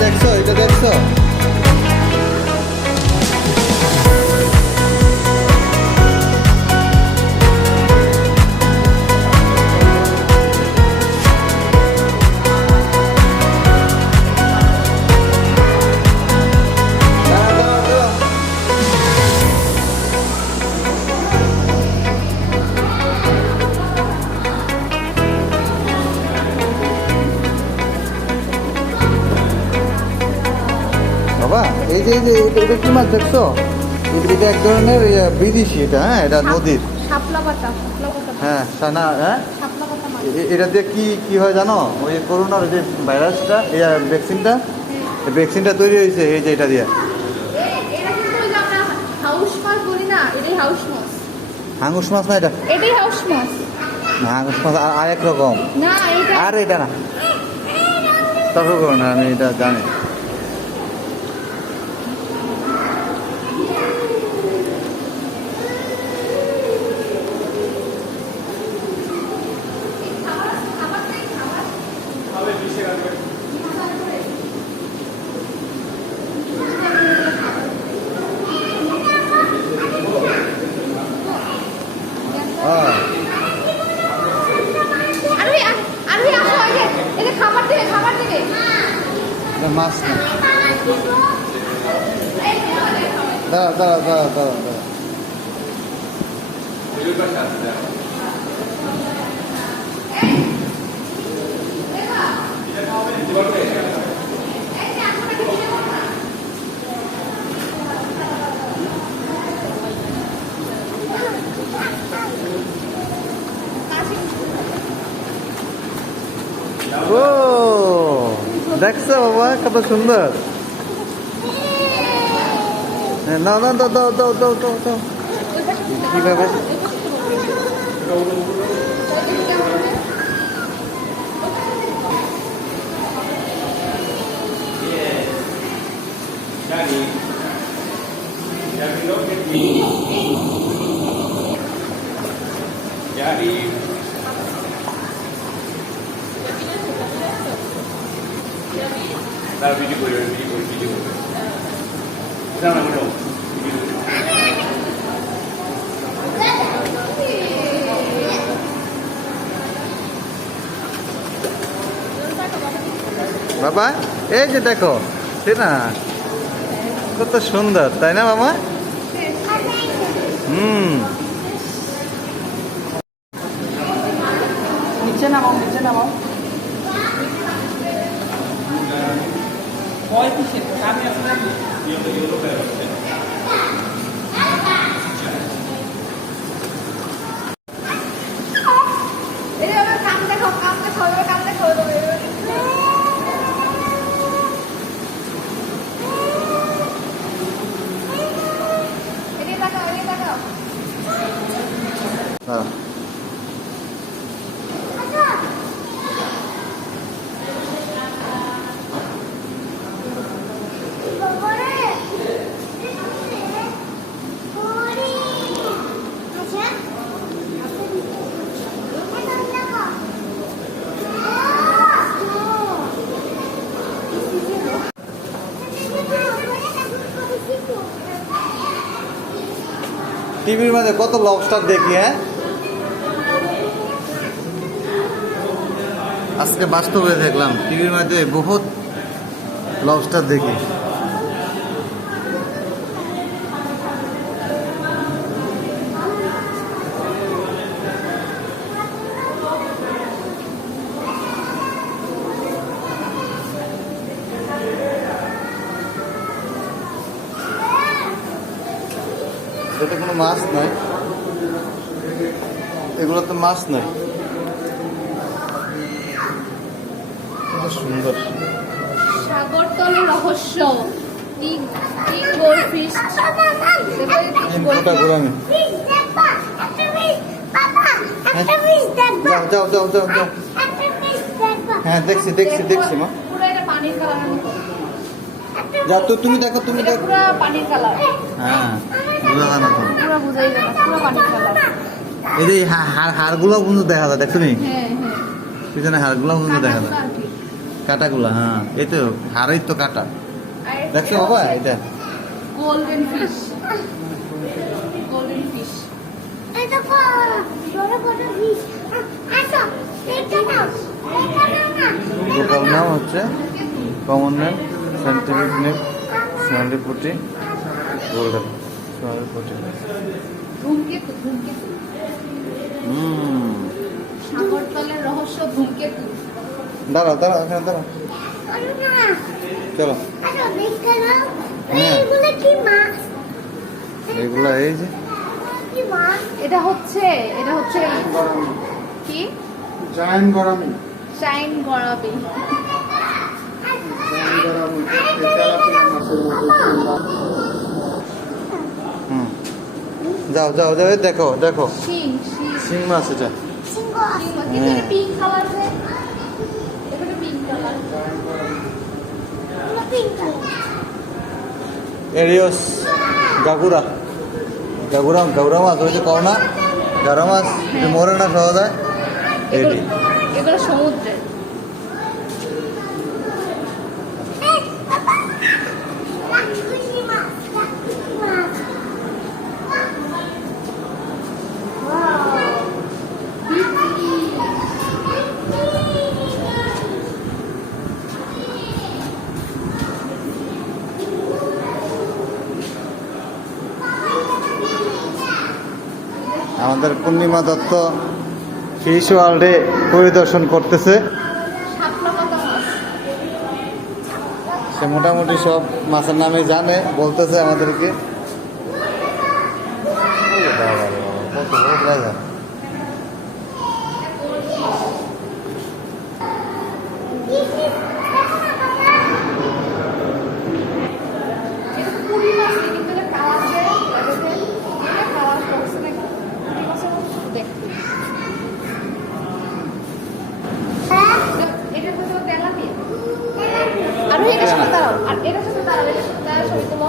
দেখছো, এটা দেখছো? বাবা এই যে এটা কি মাছ দেখছো? এটা এক ধরনের বিদেশি, এটা হ্যাঁ, এটা নদীর। হ্যাঁ না, হ্যাঁ এটা দিয়ে কি হয় জানো? ওই করোনার যে ভাইরাসটা, এই ভ্যাকসিনটা, এই ভ্যাকসিনটা তৈরি হয়েছে এই যে এটা দিয়ে। হাঙ্গুস মাছ না এটা? এটাই হাউস মাছ না, হাঙ্গুস মাছ আর এক রকম। না, এটা আর এটা না, তর্ক করো না, আমি এটা জানি। মাছ না, দাঁড়া দাঁড়া দাঁড়া দাঁড়া দাঁড়া। ও দেখছো বাবা কত সুন্দর। না না, দাও দাও দাও দাও দাও দাও। কিভাবে? বাবা এই যে দেখো, ঠিক না? কত সুন্দর, তাই না বাবা? নিচে নামাও, নিচে নামাও। ভয় কিসের? আমি আপনার হ্যাঁ টিভির মধ্যে কত লবস্টার দেখি, হ্যাঁ আজকে বাস্তবে দেখলাম টিভির মধ্যে বহুত লবস্টার দেখি। এটা কোনো মাছ নয়, এগুলো তো মাছ নয়। কত সুন্দর। সাগরতলের রহস্য, গোল্ডফিশ। গোলামি। যাও যাও যাও যাও যাও। হ্যাঁ দেখছি দেখছি দেখছি মা। পুরো এটা পানির কালারের মতো। যা তো তুমি দেখো, তুমি দেখো। পুরো পানির কালার। হ্যাঁ বুঝা যায় না তো। পুরো বুঝাই যায় না, পুরো পানির কালার। এই যে হাড়গুলো বন্ধু দেখা যায়, দেখছো নি? হ্যাঁ হ্যাঁ। পিছনে হাড়গুলো বন্ধু দেখা যায়। কাটাগুলো, হ্যাঁ এই তো হাড়ের তো কাটা। দেখছো বাবা এটা? Golden fish. Golden fish. এটা বড় বড় ফিশ। আসো এটা নাও, এটা নাও না। লোকাল নাম হচ্ছে কমন নেম, সাইন্টিফিক নেম সোনালি পুঁটি, গোল্ডেন সোনালি পুঁটি। ধূমকেতু। ধূমকেতু। সাগরতলের রহস্য ধূমকেতু। দাঁড়াও দাঁড়াও, এখানে দাঁড়াও, আরে না, চলো। আসো দেখতে নাও। হ্যাঁ। এইগুলো কি মাছ? এগুলা এই যে কি মাছ? এটা হচ্ছে কি? জায়ান্ট গরামি। চাইন গড়াবি। জায়ান্ট গরামি তেলাপিয়া মাছের মতো সুন্দর। হুম, যাও যাও যাও, এই দেখো দেখো, শিং। শিং। শিং মাছ এটা। সিংহ আছে। কিন্তু এটা পিঙ্ক কালার আছে। এটা পিঙ্ক কালার। এগুলো পিঙ্ক কালার। এরিয়স গাগুরা, গাগুরা গাগুরা মাছ ওই যে কও না, গারা মাছ যে মরে না সহজে, এটি। এগুলো সমুদ্রের। এই বাবা, লাকুশি মাছ, লাকুশি মাছ। আমাদের পূর্ণিমা দত্ত ফিশ ওয়ার্ল্ডে পরিদর্শন করতেছে। শাপলা পাতা মাছ। সে মোটামুটি সব মাছের নামে জানে, বলতেছে আমাদেরকে। ওরে বাবা রে বাবা, কত বড় জায়গা। এটা পুরি মাছ, কিন্তু এটা কালার দেয়। এটা কালার করছে নাকি? পুরি মাছের মতো দেখতে। এটা হচ্ছে তেলাপিয়া। আর এটার সাথে দাঁড়াও, এটার সাথে দাঁড়াও, ছবি তোলো।